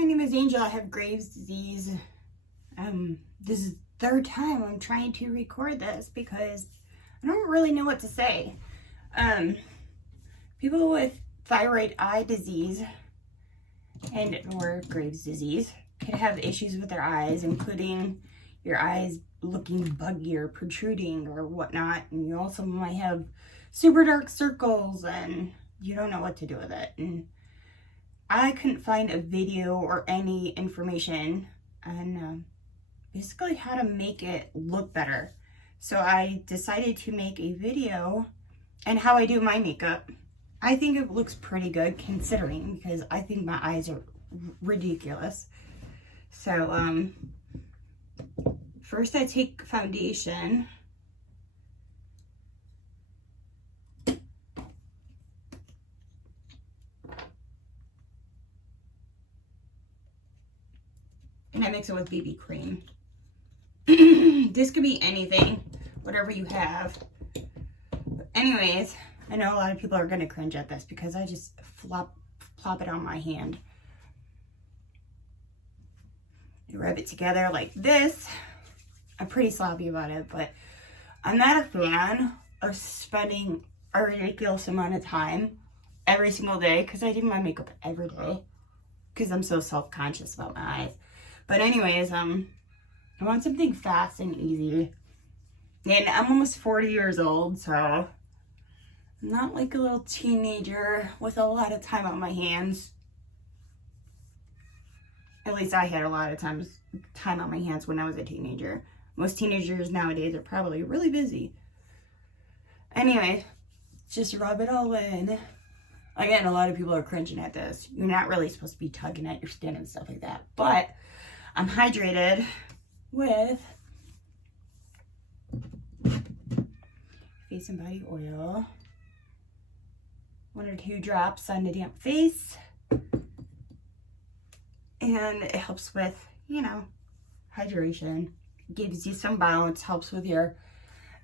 my name is Angel. I have Graves' disease. This is the third time I'm trying to record this because I don't really know what to say. People with thyroid eye disease or Graves' disease could have issues with their eyes, including your eyes looking buggy or protruding or whatnot. And you also might have super dark circles and you don't know what to do with it. And I couldn't find a video or any information on basically how to make it look better. So I decided to make a video on how I do my makeup. I think it looks pretty good considering, because I think my eyes are ridiculous. So first I take foundation. And I mix it with BB cream. This could be anything, whatever you have. But anyways, I know a lot of people are going to cringe at this because I just plop it on my hand. You rub it together like this. I'm pretty sloppy about it, but I'm not a fan of spending a ridiculous amount of time every single day, because I do my makeup every day because I'm so self-conscious about my eyes. But anyways, I want something fast and easy. And I'm almost 40 years old, so I'm not like a little teenager with a lot of time on my hands. At least I had a lot of time on my hands when I was a teenager. Most teenagers nowadays are probably really busy. Anyway, just rub it all in. Again, a lot of people are cringing at this. You're not really supposed to be tugging at your skin and stuff like that. But I'm hydrated with face and body oil. 1 or 2 drops on the damp face. And it helps with, hydration. Gives you some bounce, helps with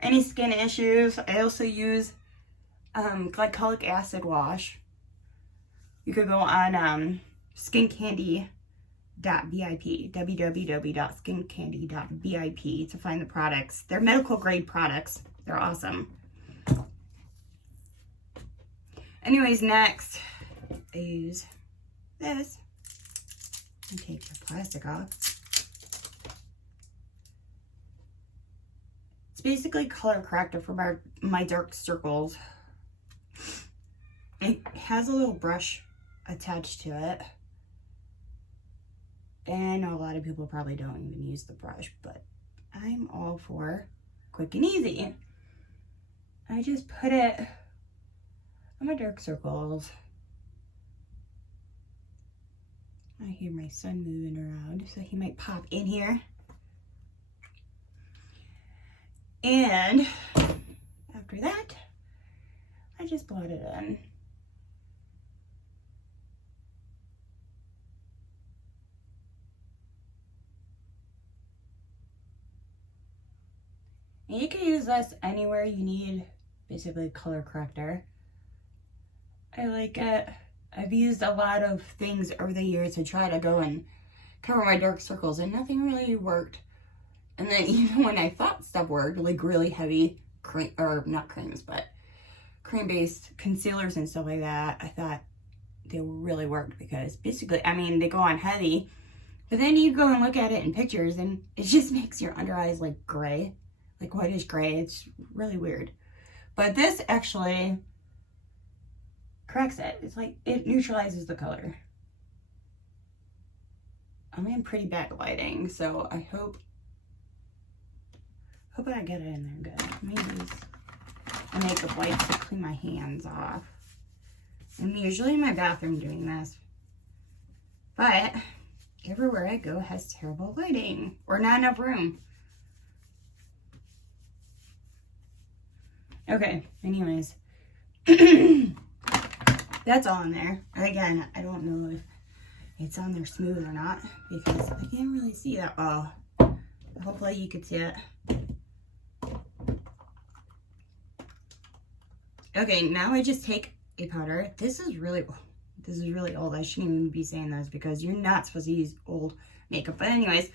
any skin issues. I also use glycolic acid wash. You could go on skincandy.vip, www.skincandy.vip, to find the products. They're medical grade products. They're awesome. Anyways, next I use this. And take the plastic off. It's basically color corrector for my dark circles. It has a little brush attached to it. And I know a lot of people probably don't even use the brush, but I'm all for quick and easy. I just put it on my dark circles. I hear my son moving around, so he might pop in here. And after that, I just blot it in. And you can use this anywhere you need basically color corrector. I like it. I've used a lot of things over the years to try to go and cover my dark circles, and nothing really worked. And then even when I thought stuff worked, like really heavy cream, or not creams, but cream-based concealers and stuff like that, I thought they really worked because basically, they go on heavy, but then you go and look at it in pictures and it just makes your under eyes like gray, like whitish gray. It's really weird. But this actually corrects it. It's like it neutralizes the color. I'm in pretty bad lighting, so I hope I get it in there good. Maybe use a makeup wipe to clean my hands off. I'm usually in my bathroom doing this, but everywhere I go has terrible lighting or not enough room. Okay, anyways. That's all in there. Again, I don't know if it's on there smooth or not because I can't really see that well. Hopefully you could see it. Okay, now I just take a powder. This This is really old. I shouldn't even be saying this because you're not supposed to use old makeup. But anyways,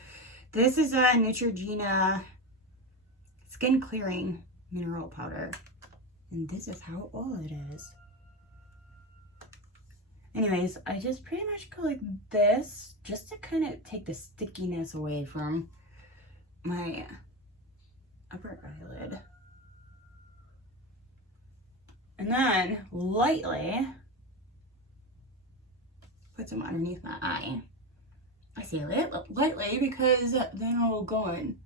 this is a Neutrogena Skin Clearing Mineral Powder. And this is how old it is. Anyways, I just pretty much go like this just to kind of take the stickiness away from my upper eyelid. And then lightly put some underneath my eye. I say lightly because then it'll go and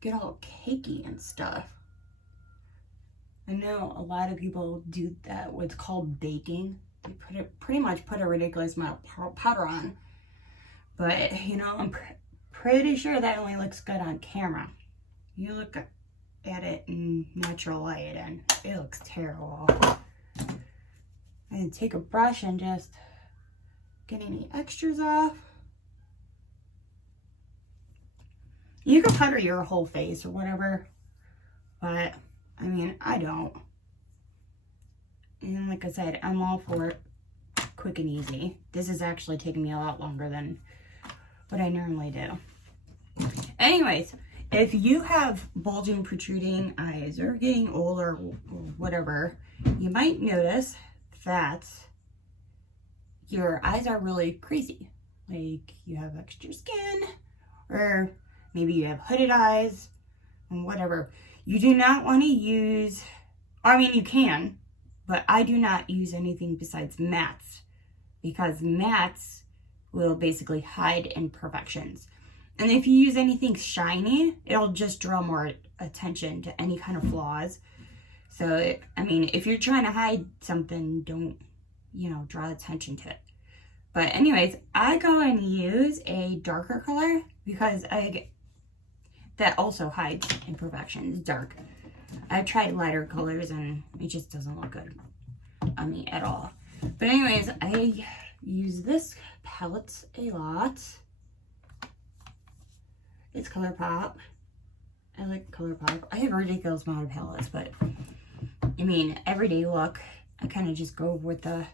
get all cakey and stuff. I know a lot of people do that, what's called baking. They pretty much put a ridiculous amount of powder on. But, you know, I'm pretty sure that only looks good on camera. You look at it in natural light and it looks terrible. And take a brush and just get any extras off. You can powder your whole face or whatever, but I mean, I don't. And like I said, I'm all for it quick and easy. This is actually taking me a lot longer than what I normally do. Anyways, if you have bulging, protruding eyes or getting old or whatever, you might notice that your eyes are really crazy. Like you have extra skin, or maybe you have hooded eyes and whatever. You do not want to use, I mean you can, but I do not use anything besides mattes because mattes will basically hide imperfections. And if you use anything shiny, it'll just draw more attention to any kind of flaws. So, I mean, if you're trying to hide something, don't, you know, draw attention to it. But anyways, I go and use a darker color because that also hides imperfections, dark. I've tried lighter colors and it just doesn't look good on me at all. But anyways, I use this palette a lot. It's ColourPop. I like ColourPop. I have a ridiculous amount of palettes, but I mean, everyday look, I kind of just go with the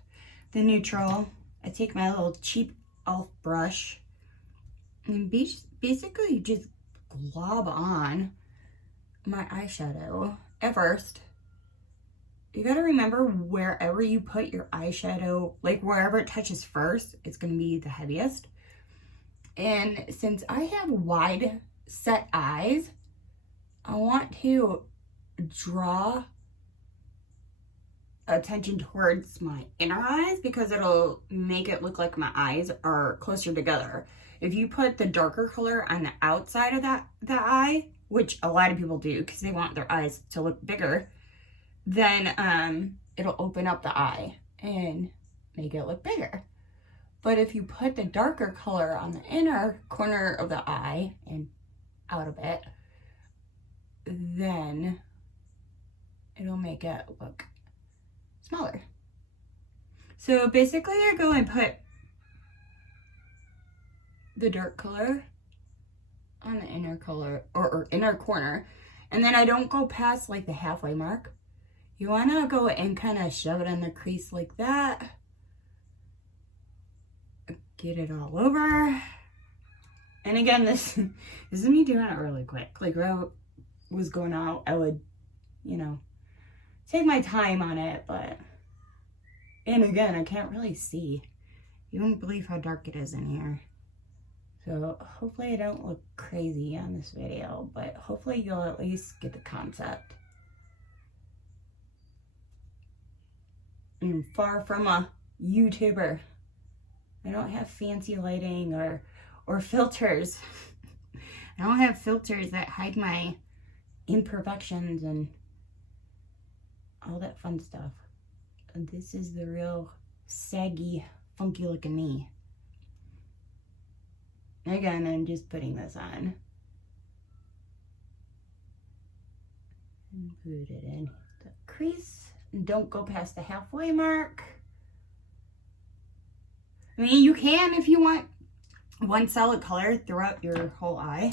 neutral. I take my little cheap e.l.f. brush and basically just glob on my eyeshadow. At first, you gotta remember wherever you put your eyeshadow, like wherever it touches first, it's gonna be the heaviest. And since I have wide set eyes, I want to draw attention towards my inner eyes because it'll make it look like my eyes are closer together. If you put the darker color on the outside of that eye, which a lot of people do because they want their eyes to look bigger, then it'll open up the eye and make it look bigger. But if you put the darker color on the inner corner of the eye and out a bit, then it'll make it look smaller. So basically I go and put the dark color on the inner color or inner corner, and then I don't go past like the halfway mark. You want to go and kind of shove it in the crease like that. Get it all over. And again, this is me doing it really quick. Like when I was going out, I would, you know, take my time on it, but, and again, I can't really see. You wouldn't believe how dark it is in here. So hopefully I don't look crazy on this video, but hopefully you'll at least get the concept. I'm far from a YouTuber. I don't have fancy lighting or filters. I don't have filters that hide my imperfections and all that fun stuff. And this is the real saggy, funky looking me. Again, I'm just putting this on. And put it in the crease. And don't go past the halfway mark. I mean, you can if you want one solid color throughout your whole eye.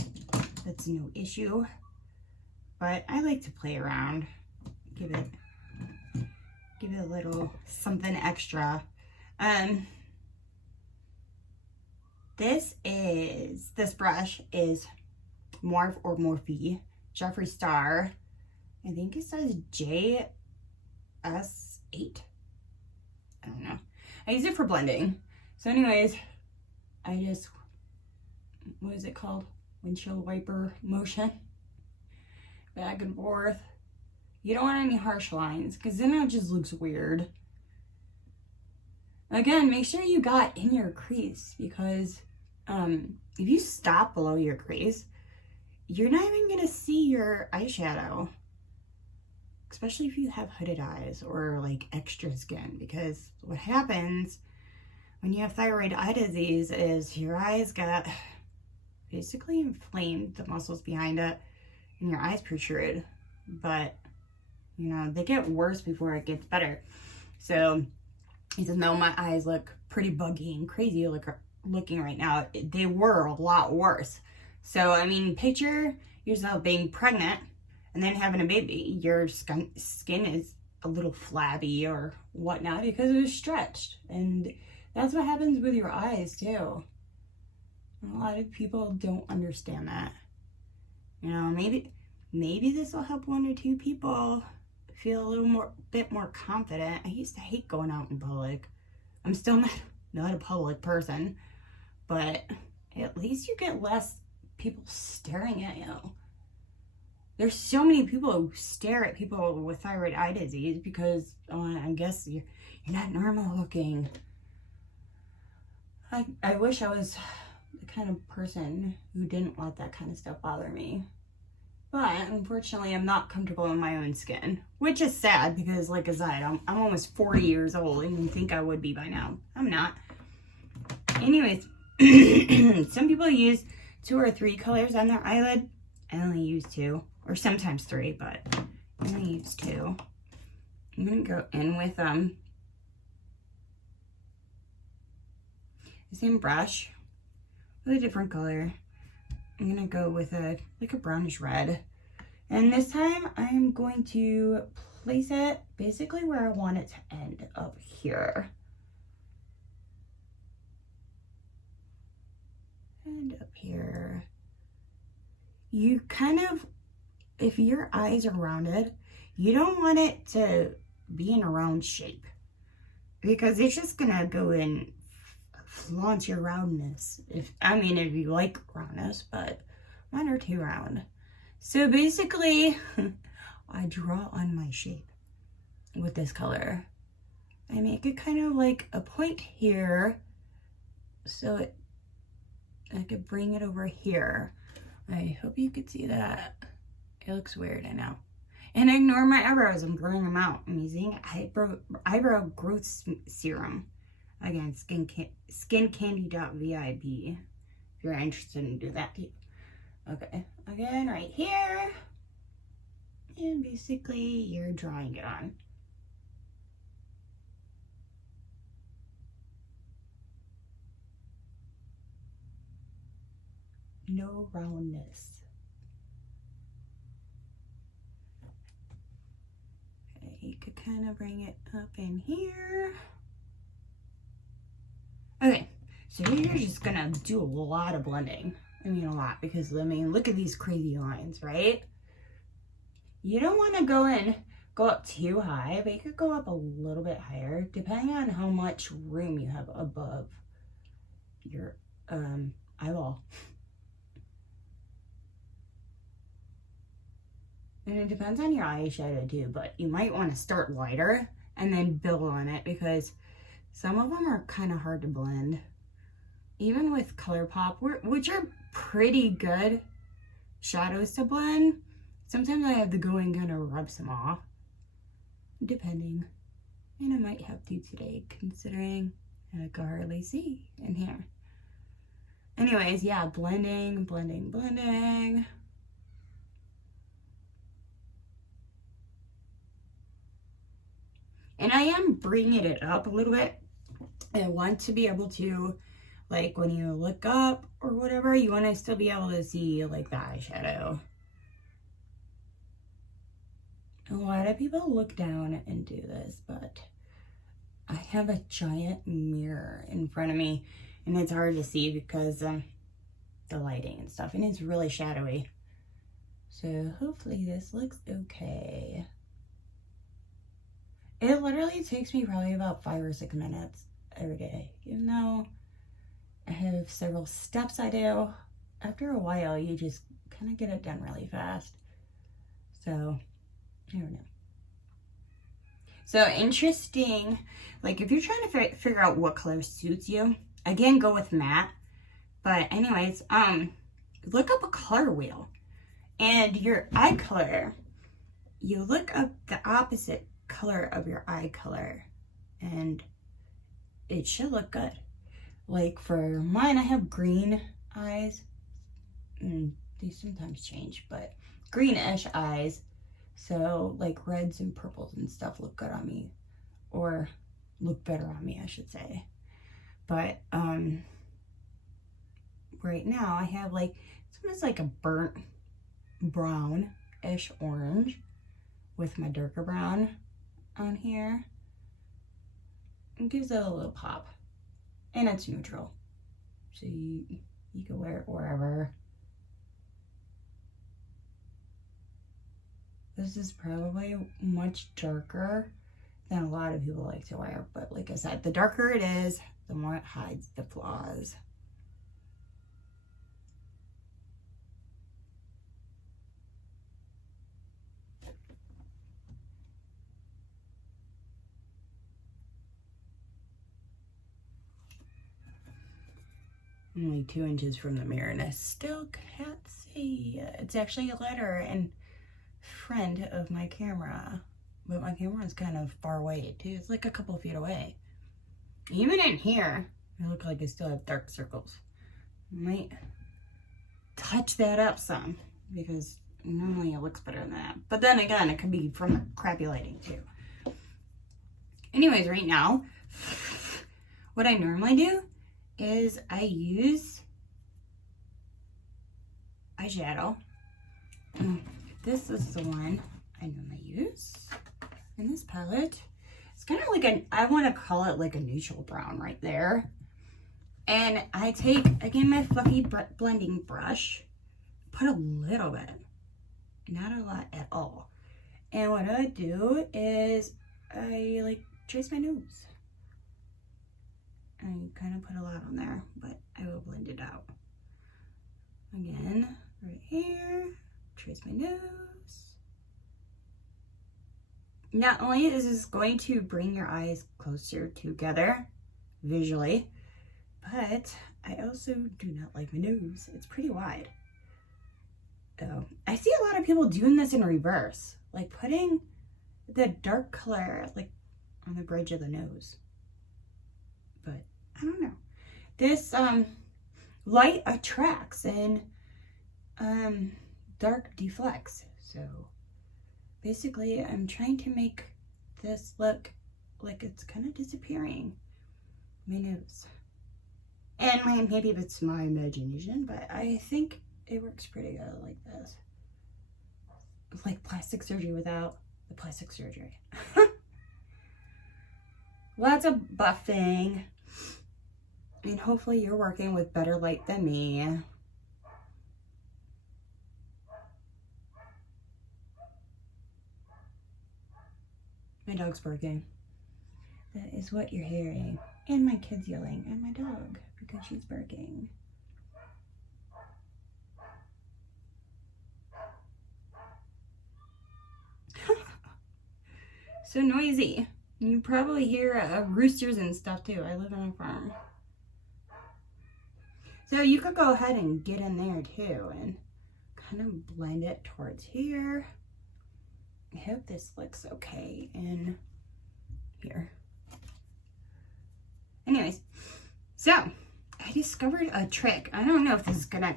That's no issue. But I like to play around. Give it a little something extra. This brush is Morph or Morphe Jeffree Star. I think it says JS8. I don't know. I use it for blending. So anyways, I just, what is it called? Windshield wiper motion. Back and forth. You don't want any harsh lines because then it just looks weird. Again, make sure you got in your crease because if you stop below your crease, you're not even going to see your eyeshadow. Especially if you have hooded eyes or like extra skin, because what happens when you have thyroid eye disease is your eyes get basically inflamed, the muscles behind it, and your eyes protrude. But, you know, they get worse before it gets better. So even though my eyes look pretty buggy and crazy looking right now, they were a lot worse. So, I mean, picture yourself being pregnant and then having a baby. Your skin is a little flabby or whatnot because it was stretched. And that's what happens with your eyes too. A lot of people don't understand that. You know, maybe this will help one or two people feel a little bit more confident. I used to hate going out in public. I'm still not a public person, but at least you get less people staring at you. There's so many people who stare at people with thyroid eye disease because I guess you're not normal looking. I wish I was the kind of person who didn't let that kind of stuff bother me. But unfortunately, I'm not comfortable in my own skin, which is sad because, like I said, I'm almost 40 years old and you think I would be by now. I'm not. Anyways, some people use 2 or 3 colors on their eyelid. I only use 2. Or sometimes 3, but I only use 2. I'm going to go in with the same brush with a different color. I'm going to go with like a brownish red. And this time I'm going to place it basically where I want it to end, up here. And up here. You kind of, if your eyes are rounded, you don't want it to be in a round shape because it's just gonna go and flaunt your roundness. If you like roundness, but mine are too round. So basically, I draw on my shape with this color. I make it kind of like a point here, so I could bring it over here. I hope you could see that. It looks weird, I know. And ignore my eyebrows, I'm growing them out. I'm using eyebrow growth serum. Again, skincandy.vib if you're interested in do that. Okay, again, right here. And basically, you're drawing it on. No roundness. You could kind of bring it up in here. Okay, so you're just gonna do a lot of blending. I mean a lot, because look at these crazy lines, right? You don't want to go up too high, but you could go up a little bit higher, depending on how much room you have above your eyeball. And it depends on your eyeshadow too, but you might want to start lighter and then build on it because some of them are kind of hard to blend. Even with ColourPop, which are pretty good shadows to blend, sometimes I have to go and kind of rub some off, depending. And I might have to today, considering I can hardly see in here. Anyways, yeah, blending. And I am bringing it up a little bit. I want to be able to, like, when you look up or whatever, you want to still be able to see, like, the eyeshadow. A lot of people look down and do this, but I have a giant mirror in front of me, and it's hard to see because the lighting and stuff, and it's really shadowy. So hopefully this looks okay. It literally takes me probably about 5 or 6 minutes every day, even though I have several steps I do. After a while, you just kind of get it done really fast. So, I don't know. So interesting, like if you're trying to figure out what color suits you, again, go with matte. But anyways, look up a color wheel and your eye color. You look up the opposite color of your eye color and it should look good. Like for mine, I have green eyes. They sometimes change, but greenish eyes. So like reds and purples and stuff look good on me, or look better on me, I should say. But right now I have like, it's almost like a burnt brownish orange with my darker brown on here. It gives it a little pop, and it's neutral, so you can wear it wherever. This is probably much darker than a lot of people like to wear, but like I said, the darker it is, the more it hides the flaws. I'm only 2 inches from the mirror and I still can't see. It's actually a letter and friend of my camera, but my camera is kind of far away too. It's like a couple of feet away. Even in here, I look like I still have dark circles. Might touch that up some because normally it looks better than that. But then again, it could be from crappy lighting too. Anyways, right now, what I normally do is I use eyeshadow. This is the one I normally use in this palette. It's kind of like I want to call it like a neutral brown right there. And I take, again, my fluffy blending brush, put a little bit, not a lot at all. And what I do is I like trace my nose. I kind of put a lot on there, but I will blend it out. Again, right here, trace my nose. Not only is this going to bring your eyes closer together visually, but I also do not like my nose. It's pretty wide. Oh, I see a lot of people doing this in reverse, like putting the dark color like on the bridge of the nose. But I don't know. This light attracts and dark deflects. So basically I'm trying to make this look like it's kind of disappearing. My nose. And maybe it's my imagination, but I think it works pretty good like this. It's like plastic surgery without the plastic surgery. Lots of buffing. And hopefully you're working with better light than me. My dog's barking. That is what you're hearing. And my kids yelling at my dog because she's barking. So noisy. You probably hear roosters and stuff too. I live on a farm. So you could go ahead and get in there too and kind of blend it towards here. I hope this looks okay in here. Anyways, so I discovered a trick. I don't know if this is gonna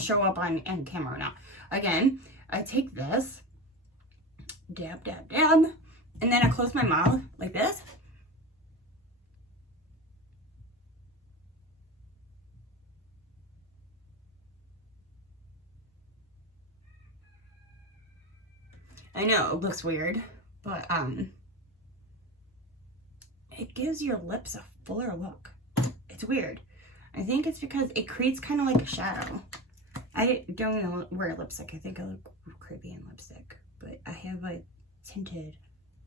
show up on camera or not. Again, I take this, dab, dab, dab, and then I close my mouth like this. I know it looks weird, but it gives your lips a fuller look. It's weird. I think it's because it creates kind of like a shadow. I don't know wear lipstick. I think I look creepy in lipstick, but I have a tinted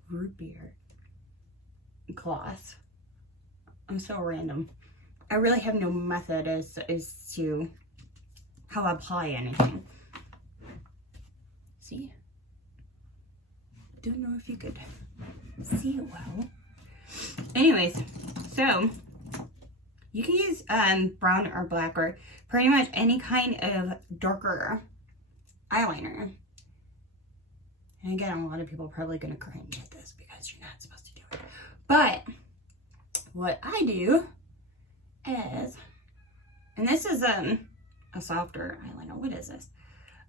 root beer gloss. I'm so random. I really have no method as to how I apply anything. See? Don't know if you could see it well. Anyways, so you can use brown or black or pretty much any kind of darker eyeliner. And again, a lot of people are probably going to cringe at this because you're not supposed to do it. But what I do is, and this is a softer eyeliner. What is this?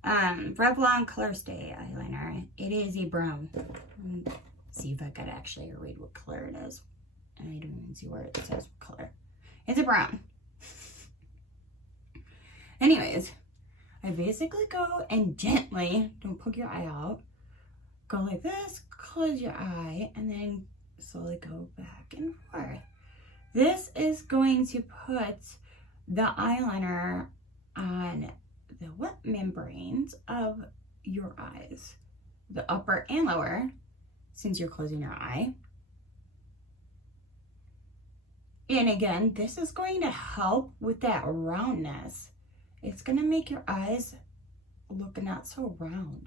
Revlon Color Stay eyeliner. It is a brown. Let's see if I could actually read what color it is. I don't even see where it says what color. It's a brown. Anyways, I basically go and gently, don't poke your eye out, go like this, close your eye, and then slowly go back and forth. This is going to put the eyeliner on the wet membranes of your eyes, the upper and lower, since you're closing your eye. And again, this is going to help with that roundness. It's going to make your eyes look not so round.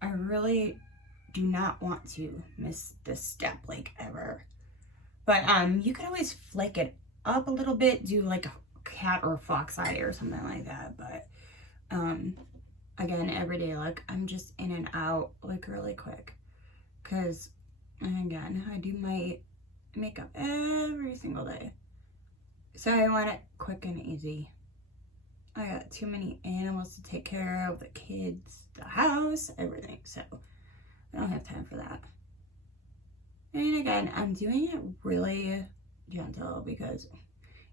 I really do not want to miss this step like ever. But you could always flick it up a little bit, do like a cat or fox eye or something like that. But again, everyday look, I'm just in and out like really quick. Because again, I do my makeup every single day. So I want it quick and easy. I got too many animals to take care of, the kids, the house, everything. So I don't have time for that. And again, I'm doing it really gentle because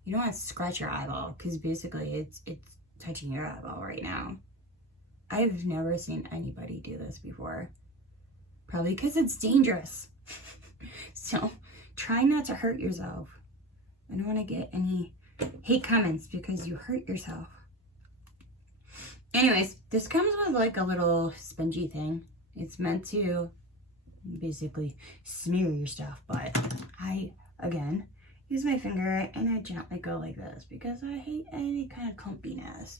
you don't want to scratch your eyeball, because basically it's touching your eyeball right now. I've never seen anybody do this before. Probably because it's dangerous. So try not to hurt yourself. I don't want to get any hate comments because you hurt yourself. Anyways, this comes with like a little spongy thing. It's meant to basically smear your stuff, but I, again, use my finger and I gently go like this because I hate any kind of clumpiness.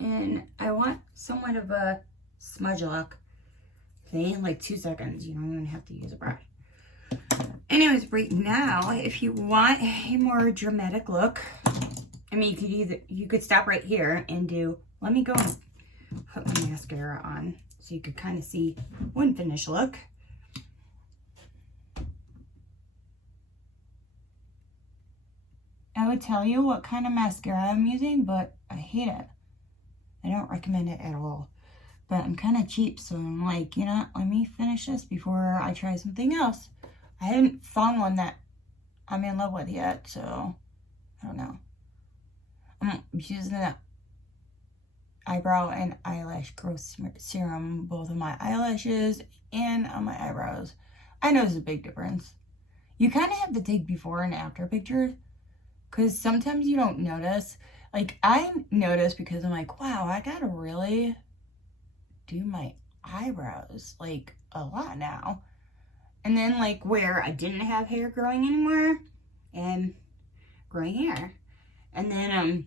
And I want somewhat of a smudge look thing, like 2 seconds. You don't even have to use a brush. Anyways, right now, if you want a more dramatic look, I mean, you could stop right here and do, let me go and put my mascara on so you could kind of see one finished look. I would tell you what kind of mascara I'm using, but I hate it. I don't recommend it at all. But I'm kind of cheap, so I'm like, you know, let me finish this before I try something else. I haven't found one that I'm in love with yet, so I don't know. I'm using that eyebrow and eyelash growth serum, both on my eyelashes and on my eyebrows. I know there's a big difference. You kind of have to take before and after pictures, because sometimes you don't notice. Like, I notice because I'm like, wow, I gotta really do my eyebrows, like, a lot now. And then, like, where I didn't have hair growing anymore, and growing hair. And then,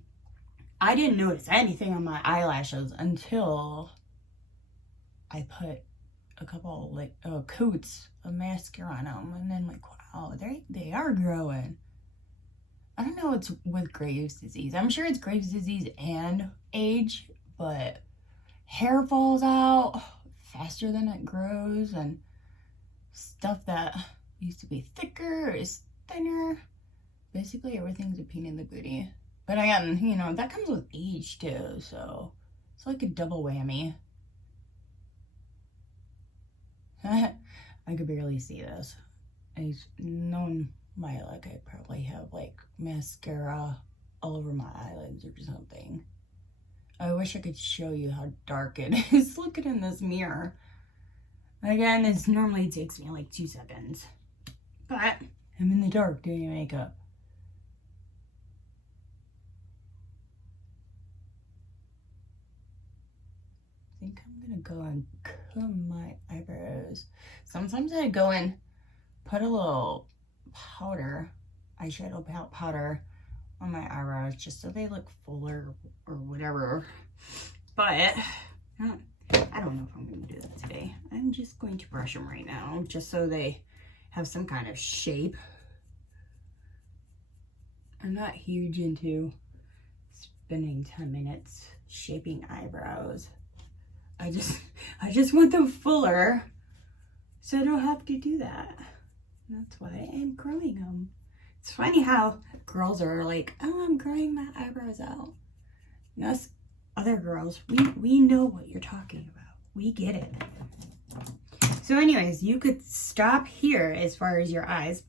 I didn't notice anything on my eyelashes until I put a couple, like, coats of mascara on them. And then, like, wow, they are growing. I don't know what's with Graves' disease. I'm sure it's Graves' disease and age, but hair falls out faster than it grows, and stuff that used to be thicker is thinner. Basically, everything's a pain in the booty. But again, you know, that comes with age too, so it's like a double whammy. I could barely see this. I've known my luck, I probably have like mascara all over my eyelids or something. I wish I could show you how dark it is looking in this mirror. Again, this normally takes me like 2 seconds. but I'm in the dark doing makeup. I think I'm gonna go and comb my eyebrows. Sometimes I go and put a little powder, eyeshadow powder on my eyebrows just so they look fuller or whatever. But I don't know if I'm going to do that today. I'm just going to brush them right now just so they have some kind of shape. I'm not huge into spending 10 minutes shaping eyebrows. I just want them fuller so I don't have to do that. That's why I'm growing them. It's funny how girls are like, oh, I'm growing my eyebrows out. And us other girls, we know what you're talking about. We get it. So anyways, you could stop here as far as your eyes,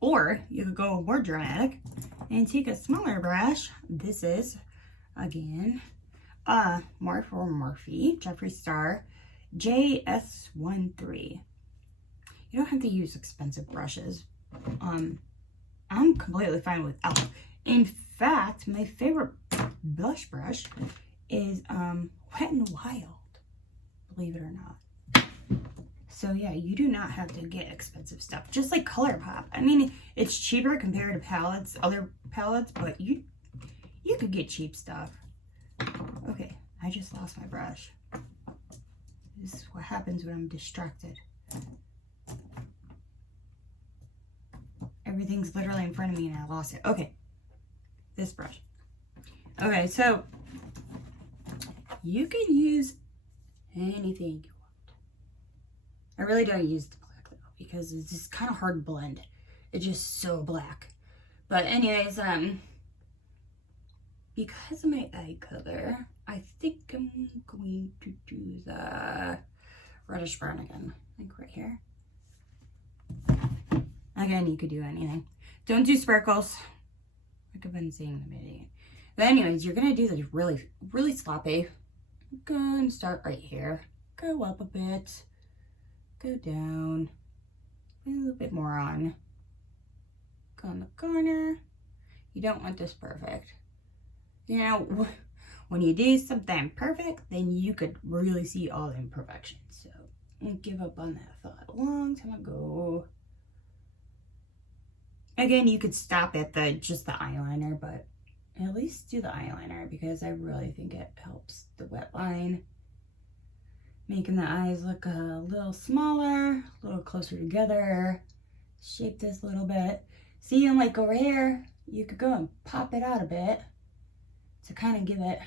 or you could go more dramatic and take a smaller brush. This is, again, Morphe Jeffree Star JS13. You don't have to use expensive brushes. I'm completely fine without. In fact, my favorite blush brush is Wet n Wild, believe it or not. So yeah, you do not have to get expensive stuff, just like ColourPop. I mean, it's cheaper compared to palettes, other palettes, but you could get cheap stuff. Okay, I just lost my brush. This is what happens when I'm distracted. Everything's literally in front of me and I lost it. Okay, this brush. Okay, so you can use anything you want. I really don't use the black though because it's just kind of hard to blend. It's just so black. But anyways, because of my eye color, I think I'm going to do the reddish brown again. Like right here. Again, you could do anything. Don't do sparkles. Like I've been saying in the beginning. But anyways, you're gonna do this really, really sloppy. Go and start right here. Go up a bit. Go down. A little bit more on. Go in the corner. You don't want this perfect. You know, when you do something perfect, then you could really see all the imperfections. So, I give up on that thought a long time ago. Again, you could stop at just the eyeliner, but at least do the eyeliner because I really think it helps the wet line. Making the eyes look a little smaller, a little closer together. Shape this a little bit. See, and like over here, you could go and pop it out a bit to kind of give it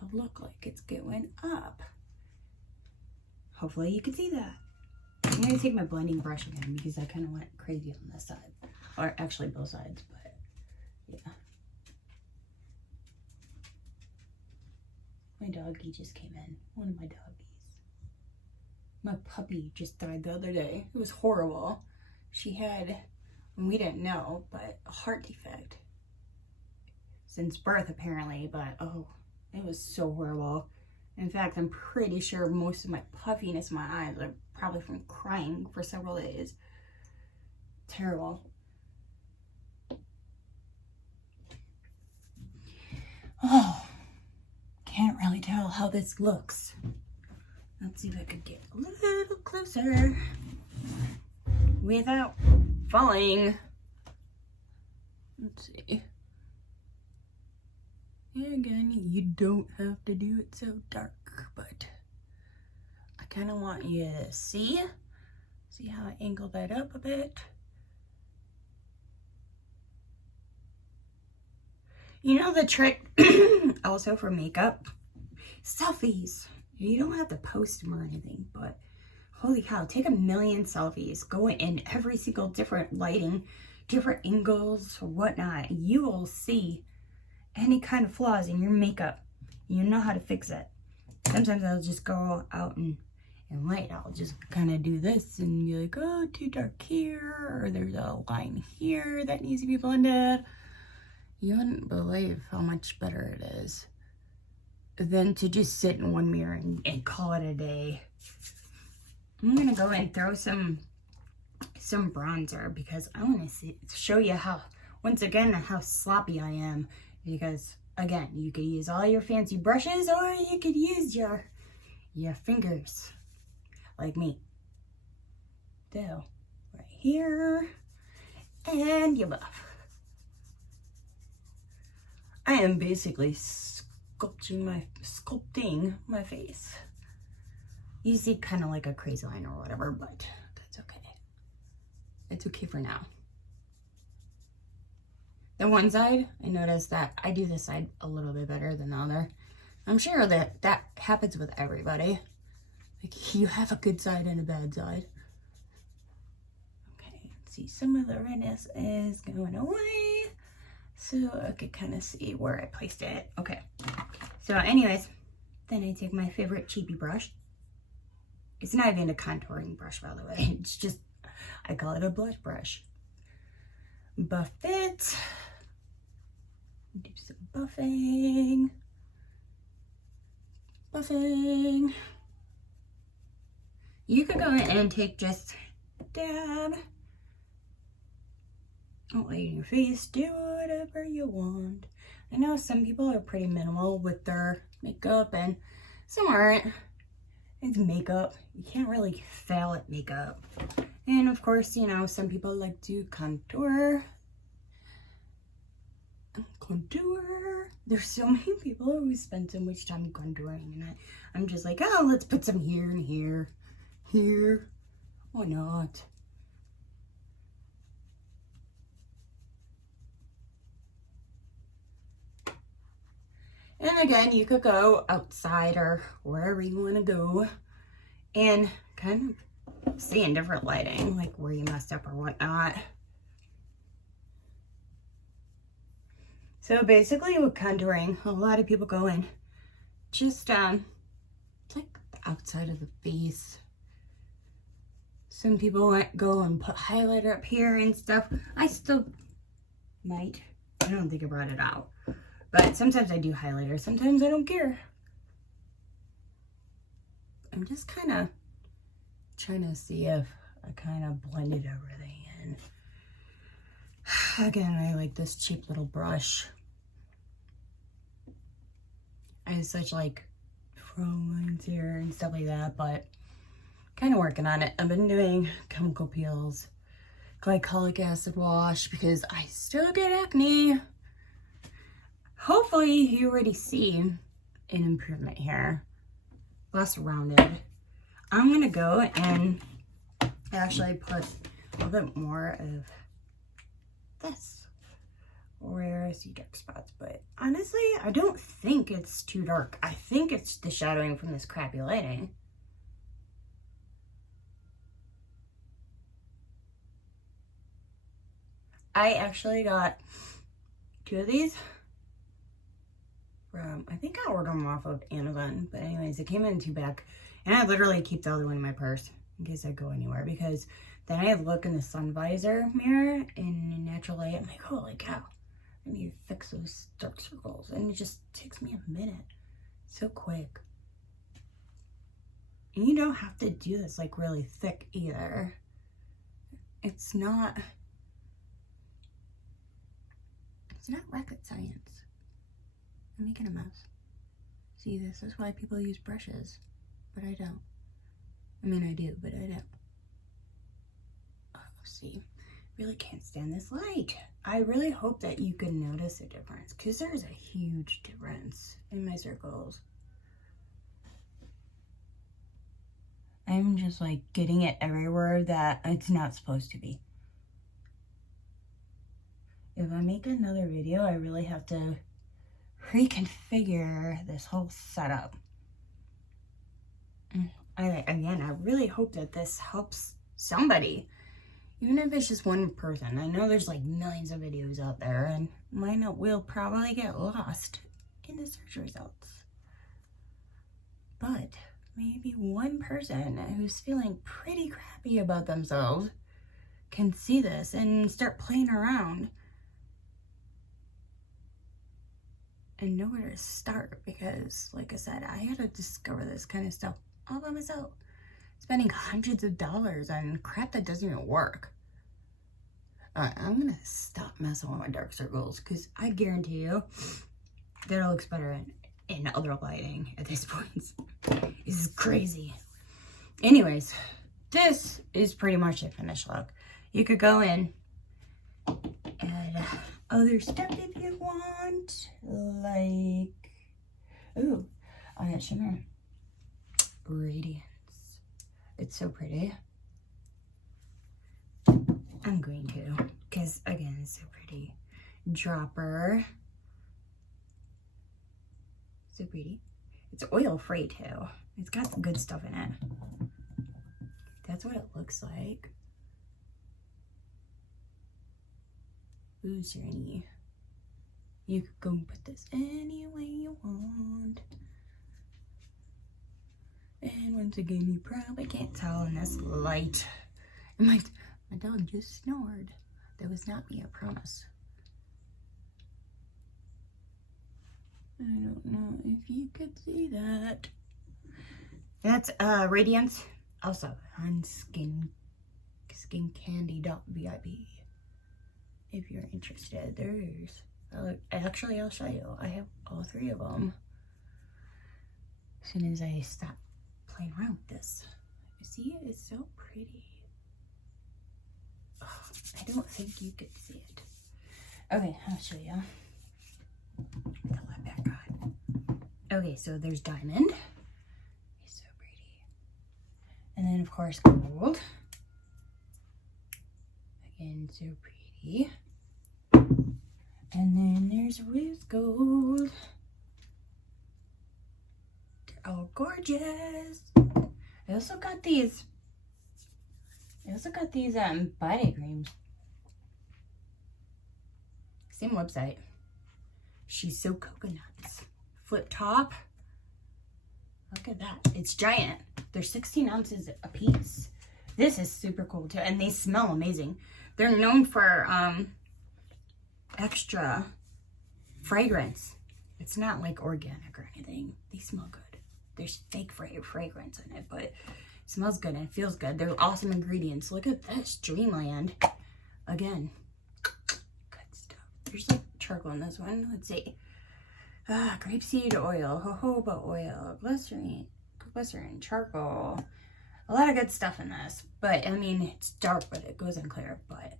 a look like it's going up. Hopefully you can see that. I'm going to take my blending brush again because I kind of went crazy on this side. Or actually both sides, but yeah. My doggy just came in. One of my doggies. My puppy just died the other day. It was horrible. She had, we didn't know, but a heart defect. Since birth apparently, but oh, it was so horrible. In fact, I'm pretty sure most of my puffiness in my eyes are probably from crying for several days. Terrible. Oh, can't really tell how this looks. Let's see if I could get a little closer without falling. Let's see. And again, you don't have to do it so dark, but I kind of want you to see how I angle that up a bit. You know the trick also for makeup? Selfies. You don't have to post them or anything, but holy cow, take a million selfies. Go in every single different lighting, different angles or whatnot. You will see any kind of flaws in your makeup. You know how to fix it. Sometimes I'll just go out and light. I'll just kind of do this and be like, oh, too dark here, or there's a line here that needs to be blended. You wouldn't believe how much better it is than to just sit in one mirror and call it a day. I'm gonna go and throw some some bronzer because I want to show you how, once again, how sloppy I am. Because again, you could use all your fancy brushes or you could use your fingers like me. So right here and your buff. I am basically sculpting my face. You see kind of like a crazy line or whatever, but that's okay. It's okay for now. The one side, I noticed that I do this side a little bit better than the other. I'm sure that that happens with everybody. Like, you have a good side and a bad side. Okay, see, some of the redness is going away. So I could kind of see where I placed it. Okay, so anyways, then I take my favorite cheapy brush. It's not even a contouring brush, by the way. It's just, I call it a blush brush. Buff it. Do some buffing. Buffing. You could go in and take just a dab. Don't lay in your face. Do whatever you want. I know some people are pretty minimal with their makeup and some aren't. It's makeup. You can't really fail at makeup. And of course, you know, some people like to contour. There's so many people who spend so much time contouring, and I'm just like, oh, let's put some here and here. Here. Why not? And again, you could go outside or wherever you want to go and kind of see in different lighting, like where you messed up or whatnot. So basically with contouring, a lot of people go in just it's like the outside of the face. Some people might go and put highlighter up here and stuff. I still might. I don't think I brought it out. But sometimes I do highlighter. Sometimes I don't care. I'm just kind of trying to see if I kind of blended everything in. Again, I like this cheap little brush. I have such like frown lines here and stuff like that, but kind of working on it. I've been doing chemical peels, glycolic acid wash because I still get acne. Hopefully you already see an improvement here. Less rounded. I'm gonna go and actually put a little bit more of this where I see dark spots, but honestly, I don't think it's too dark. I think it's the shadowing from this crappy lighting. I actually got 2 of these from, I think I ordered them off of Amazon, but anyways, it came in 2 back, and I literally keep the other one in my purse in case I go anywhere, because then I look in the sun visor mirror in natural light. I'm like, holy cow, I need to fix those dark circles, and it just takes me a minute. So quick. And you don't have to do this like really thick either. It's not rocket science. I'm making a mess. See, this is why people use brushes, but I don't. I mean, I do, but I don't. Oh, see, really can't stand this light. I really hope that you can notice a difference, because there's a huge difference in my circles. I'm just like getting it everywhere that it's not supposed to be. If I make another video, I really have to reconfigure this whole setup. Again, I really hope that this helps somebody, even if it's just one person. I know there's like millions of videos out there, and mine will probably get lost in the search results. But maybe one person who's feeling pretty crappy about themselves can see this and start playing around and know where to start, because like I said, I had to discover this kind of stuff all by myself. spending hundreds of dollars on crap that doesn't even work. I'm gonna stop messing with my dark circles because I guarantee you that it looks better in other lighting at this point. This is crazy. Anyways, this is pretty much the finished look. You could go in and other stuff if you want, like, ooh, I got shimmer. Radiance. It's so pretty. I'm going to, because again, it's so pretty. Dropper. So pretty. It's oil free too. It's got some good stuff in it. That's what it looks like. Ooh, shiny. You could go and put this any way you want. And once again, you probably can't tell in this light. My dog just snored. That was not me, I promise. I don't know if you could see that. That's Radiance. Also on skincandy.vip. If you're interested, there's actually I'll show you. I have all three of them. As soon as I stop playing around with this. See, it's so pretty. Oh, I don't think you could see it. Okay, I'll show you. Put that back on. Okay, so there's diamond. It's so pretty. And then of course gold. Again, so pretty. And then there's rose gold. They're all gorgeous. I also got these body creams. Same website. She's So Coconuts. Flip top. Look at that. It's giant. They're 16 ounces a piece. This is super cool too. And they smell amazing. They're known for extra fragrance. It's not like organic or anything. They smell good. There's fake fragrance in it, but it smells good and it feels good. They're awesome ingredients. Look at this. Dreamland. Again. Good stuff. There's like charcoal in this one. Let's see. Grapeseed oil, jojoba oil, glycerin, charcoal. A lot of good stuff in this. But I mean, it's dark, but it goes in clear. But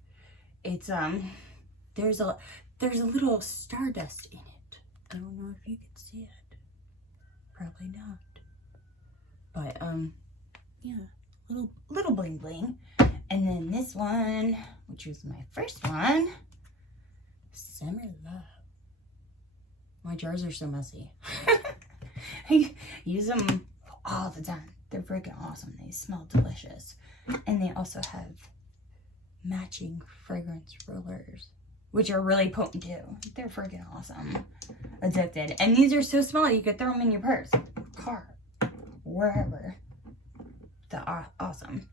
it's there's a little stardust in it. I don't know if you can see it. Probably not. But yeah, little bling bling. And then this one, which was my first one, Summer Love. My jars are so messy. I use them all the time. They're freaking awesome. They smell delicious. And they also have matching fragrance rollers, which are really potent too. They're freaking awesome. Addicted. And these are so small, you could throw them in your purse, car, wherever. They're awesome.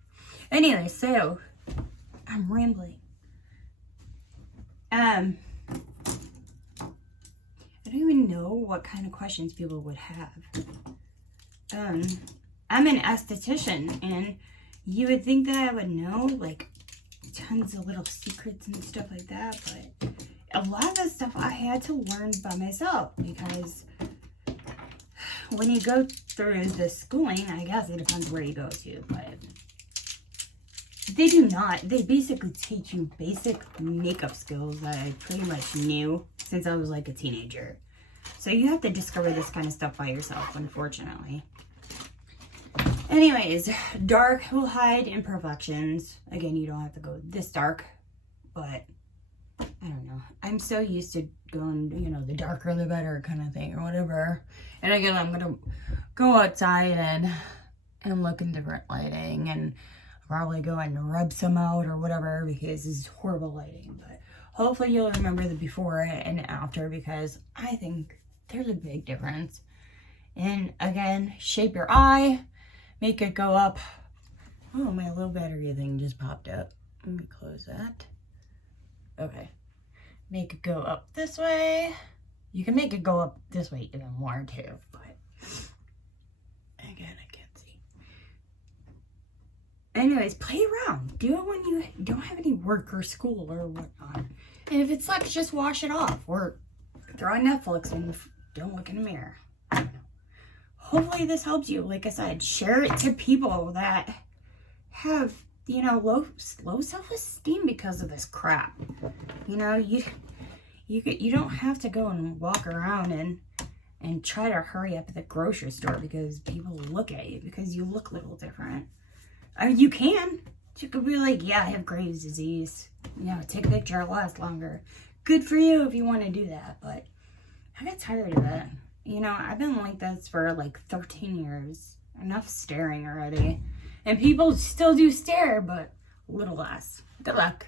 Anyway, so I'm rambling. I don't even know what kind of questions people would have. I'm an esthetician, and you would think that I would know, like, tons of little secrets and stuff like that, but a lot of the stuff I had to learn by myself, because when you go through the schooling, I guess it depends where you go to, but they do not. They basically teach you basic makeup skills that I pretty much knew since I was like a teenager. So you have to discover this kind of stuff by yourself, unfortunately. Anyways, dark will hide imperfections. Again, you don't have to go this dark, but I don't know. I'm so used to going, you know, the darker the better kind of thing or whatever. And again, I'm going to go outside and look in different lighting and probably go and rub some out or whatever because this is horrible lighting. But hopefully you'll remember the before and after because I think there's a big difference. And again, shape your eye, make it go up. Oh, my little battery thing just popped up. Let me close that. Okay. Make it go up this way. You can make it go up this way even more too, but again, I can't see. anyways, play around. Do it when you don't have any work or school or whatnot. And if it sucks, just wash it off. Or throw on Netflix and don't look in the mirror. Hopefully this helps you. Like I said, share it to people that have, you know, low self-esteem because of this crap. You know, you don't have to go and walk around and try to hurry up at the grocery store because people look at you because you look a little different. I mean, you can. You could be like, yeah, I have Graves' disease. You know, take a picture, it'll last longer. Good for you if you want to do that, but I got tired of it. You know, I've been like this for like 13 years. Enough staring already. And people still do stare, but a little less. Good luck.